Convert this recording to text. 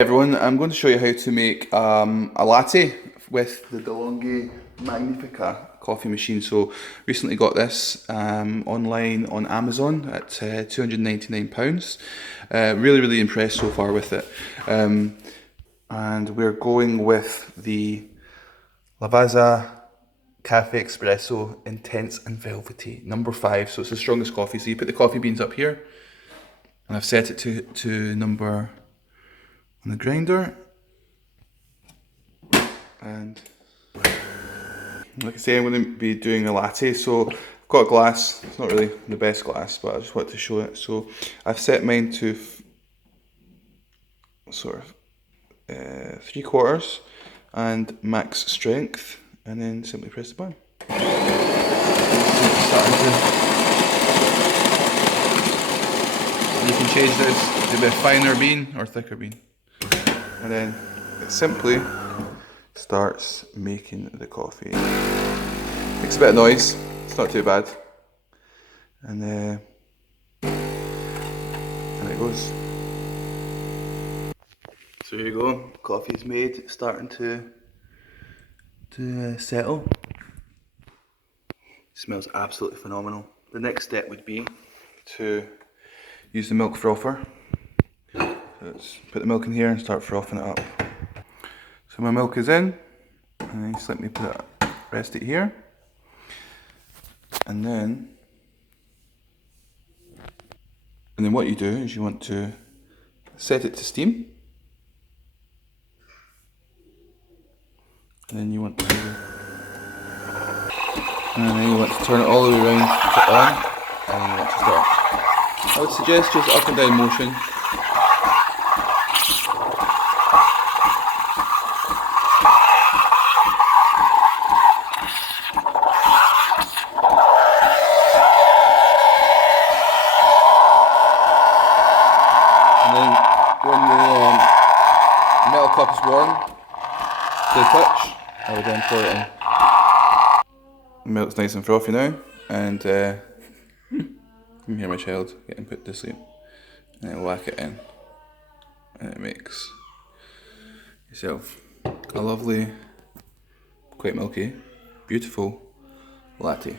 Everyone, I'm going to show you how to make a latte with the DeLonghi Magnifica coffee machine. So recently got this online on Amazon at £299. Really impressed so far with it. And we're going with the Lavazza Cafe Espresso Intense and Velvety number 5. So it's the strongest coffee. So you put the coffee beans up here, and I've set it to number on the grinder, and like I say, I'm going to be doing a latte. So I've got a glass. It's not really the best glass, but I just wanted to show it. So I've set mine to sort of 3/4 and max strength, and then simply press the button. You can change this to be a finer bean or thicker bean. And then it simply starts making the coffee. Makes a bit of noise, it's not too bad. And it goes. So here you go, coffee's made, it's starting to settle. It smells absolutely phenomenal. The next step would be to use the milk frother. So let's put the milk in here and start frothing it up. So my milk is in, and then just let me rest it here. And then what you do is you want to set it to steam. And then you want to turn it all the way around to on, and then you want to start. I would suggest just up and down motion. And then when the metal cup is warm to the touch, I will then pour it in. The milk's nice and frothy now, and you can hear my child getting put to sleep. And then whack it in, and it makes yourself a lovely, quite milky, beautiful latte.